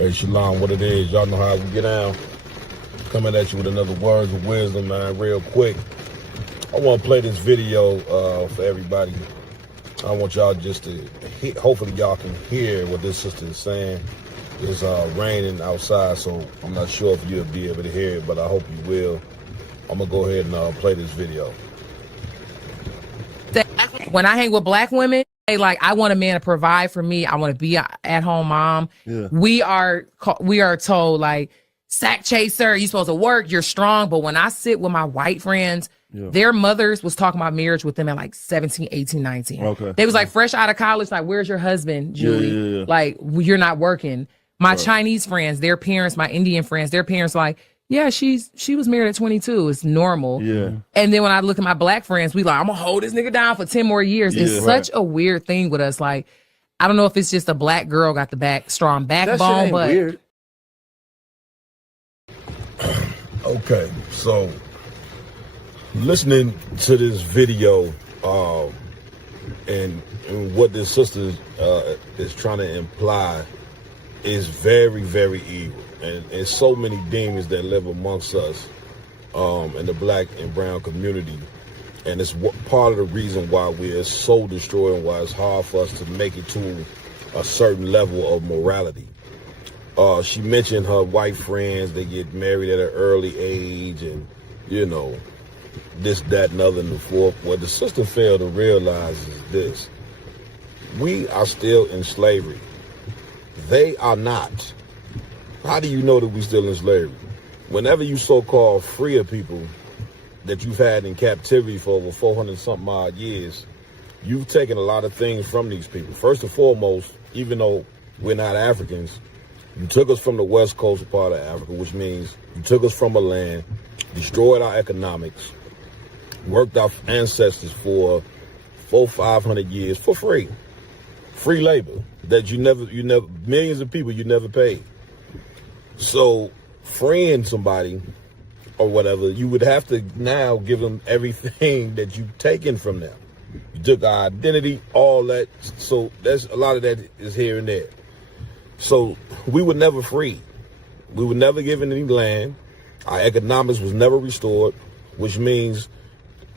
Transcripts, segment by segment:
Hey, Shalom, what it is, y'all know how we get down. Coming at you with another words of wisdom, man, real quick. I want to play this video for everybody. I want y'all just to hear, hopefully y'all can hear what this sister is saying. It's raining outside, so I'm not sure if you'll be able to hear it, but I hope you will. I'm going to go ahead and play this video. When I hang with black women, they like, I want a man to provide for me. I want to be an at-home mom. Yeah. We are told, like, sack chaser, you're supposed to work, you're strong. But when I sit with my white friends, their mothers was talking about marriage with them at like 17, 18, 19. Okay. They was like fresh out of college, like, where's your husband, Julie? Like, you're not working. My Chinese friends, their parents, my Indian friends, their parents like, yeah, she was married at 22. It's normal. Yeah. And then when I look at my black friends, we like, I'm gonna hold this nigga down for 10 more years. Yeah, it's such a weird thing with us. Like, I don't know if it's just a black girl got the strong backbone, but weird. Okay, so listening to this video and what this sister is trying to imply is very, very evil. And so many demons that live amongst us in the black and brown community. And it's part of the reason why we're so destroyed and why it's hard for us to make it to a certain level of morality. She mentioned her white friends, they get married at an early age and, you know, this, that, and other and the fourth. What the sister failed to realize is this. We are still in slavery. They are not. How do you know that we still in slavery? Whenever you so-called free of people that you've had in captivity for over 400-something odd years, you've taken a lot of things from these people. First and foremost, even though we're not Africans, you took us from the west coast part of Africa, which means you took us from a land, destroyed our economics, worked our ancestors for 400-500 years for free. Free labor that you never, millions of people you never paid. So freeing somebody or whatever, you would have to now give them everything that you've taken from them. You took our identity, all that. So that's a lot of that is here and there. So we were never free. We were never given any land. Our economics was never restored, which means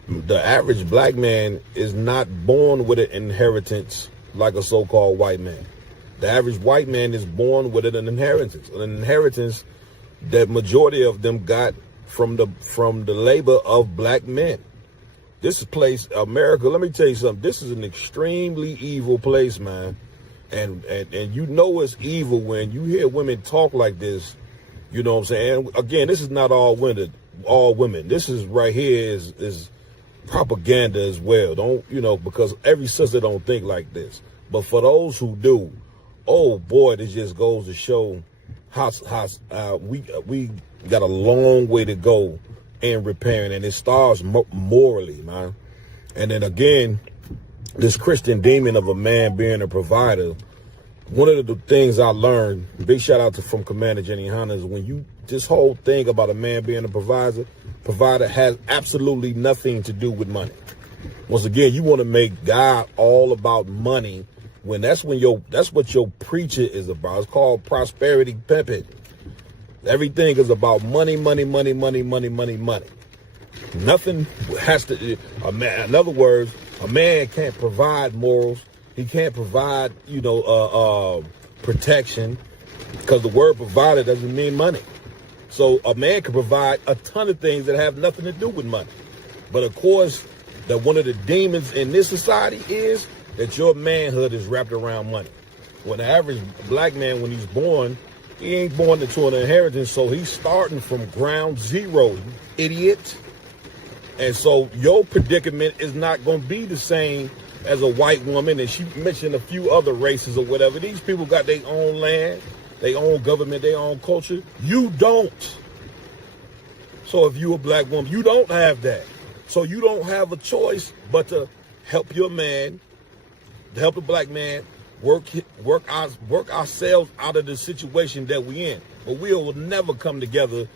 the average black man is not born with an inheritance like a so-called white man. The average white man is born with an inheritance that majority of them got from the labor of black men. This place, America, let me tell you something. This is an extremely evil place, man. And you know it's evil when you hear women talk like this. You know what I'm saying? Again, this is not all women. This is right here is propaganda as well. Don't, you know, because every sister don't think like this. But for those who do, oh boy, this just goes to show how we got a long way to go in repairing, and it starts morally, man. And then again, this Christian demon of a man being a provider. One of the things I learned, big shout out from Commander Jenny Hunter, is when this whole thing about a man being a provider has absolutely nothing to do with money. Once again, you want to make God all about money when that's what your preacher is about. It's called prosperity pimping. Everything is about money, money, money, money, money, money, money. Nothing has to, in other words, a man can't provide morals. He can't provide, protection, because the word provider doesn't mean money. So a man can provide a ton of things that have nothing to do with money. But of course, that one of the demons in this society is that your manhood is wrapped around money. When the average black man, when he's born, he ain't born into an inheritance, so he's starting from ground zero, you idiot. And so your predicament is not going to be the same as a white woman. And she mentioned a few other races or whatever. These people got their own land, their own government, their own culture. You don't. So if you a black woman, you don't have that. So you don't have a choice but to help your man, to help the black man work ourselves out of the situation that we in. But we will never come together,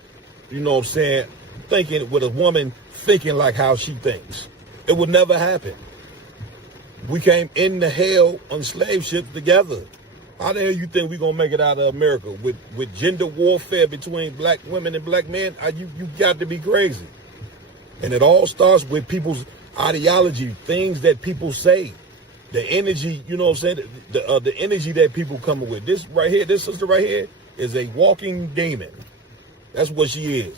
you know what I'm saying, thinking with a woman thinking like how she thinks. It would never happen. We came into hell on slave ships together. How the hell you think we gonna make it out of America with gender warfare between black women and black men? You got to be crazy. And it all starts with people's ideology, things that people say, the energy. You know what I'm saying? The energy that people come with. This right here, this sister right here, is a walking demon. That's what she is.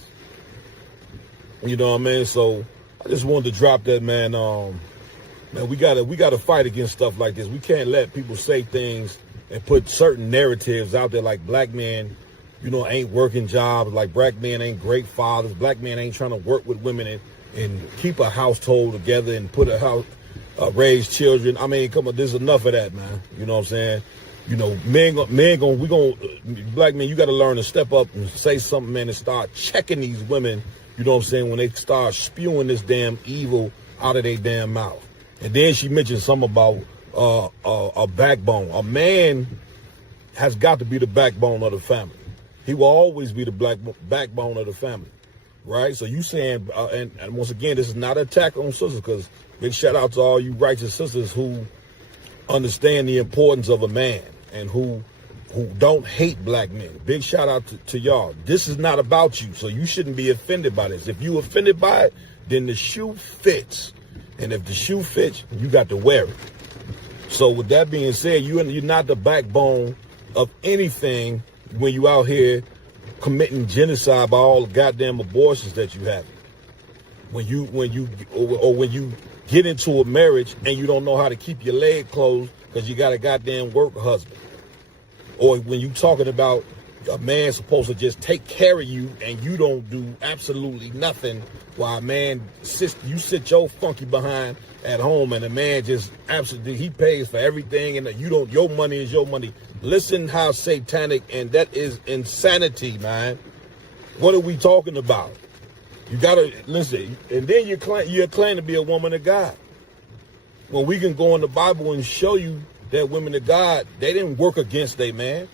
You know what I mean? So I just wanted to drop that, man. Man, we gotta fight against stuff like this. We can't let people say things and put certain narratives out there like black men, you know, ain't working jobs, like black men ain't great fathers, black men ain't trying to work with women and keep a household together and put a house, raise children. I mean, come on, there's enough of that, man. You know what I'm saying? You know, black men, you got to learn to step up and say something, man, and start checking these women, you know what I'm saying, when they start spewing this damn evil out of their damn mouth. And then she mentioned something about a backbone. A man has got to be the backbone of the family. He will always be the backbone of the family, right? So you saying, and once again, this is not an attack on sisters, because big shout out to all you righteous sisters who understand the importance of a man and who don't hate black men. Big shout out to y'all. This is not about you, so you shouldn't be offended by this. If you offended by it, then the shoe fits. And if the shoe fits, you got to wear it. So with that being said, you're not the backbone of anything when you out here committing genocide by all the goddamn abortions that you have. When you get into a marriage and you don't know how to keep your leg closed because you got a goddamn work husband. Or when you talking about a man supposed to just take care of you and you don't do absolutely nothing while a man you sit your funky behind at home and a man just absolutely, he pays for everything and you don't, your money is your money. Listen how satanic, and that is insanity, man. What are we talking about? You gotta listen, and then you claim to be a woman of God. When we can go in the Bible and show you that women of God, they didn't work against their man.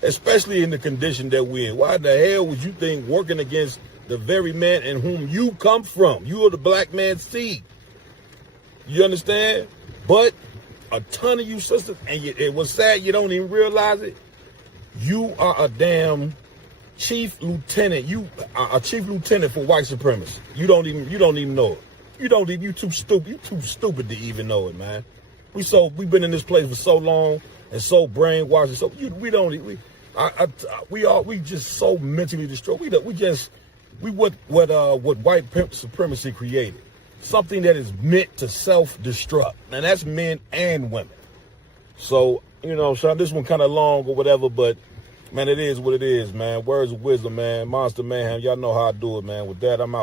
Especially in the condition that we're in. Why the hell would you think working against the very man in whom you come from? You are the black man's seed. You understand? But a ton of you sisters, and it was sad you don't even realize it, you are a damn chief lieutenant. You are a chief lieutenant for white supremacy. You don't even know it. You too stupid. You too stupid to even know it, man. We've been in this place for so long and so brainwashed. And so we just so mentally destroyed. What white supremacy created, something that is meant to self-destruct, and that's men and women. So so this one kind of long or whatever, but man, it is what it is, man. Words of wisdom, man. Monster Mayhem, y'all know how I do it, man. With that, I'm out.